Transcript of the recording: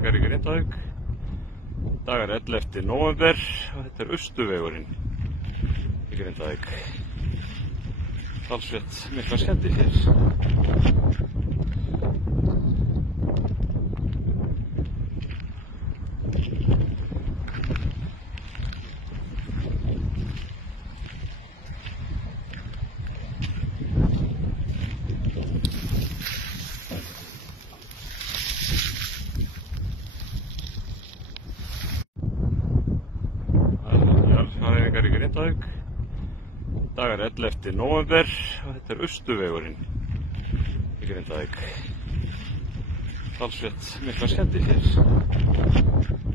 jarðhræringar í Grindavík. Í dag er 11. nóvember og þetta er Austurvegurinn í Grindavík. Talsvert mikla skemmdir hér. Jarðhræringar í Grindavík. Í dag er 11. nóvember og þetta er Austurvegurinn í Grindavík. Talsvert mikla skemmdir hér.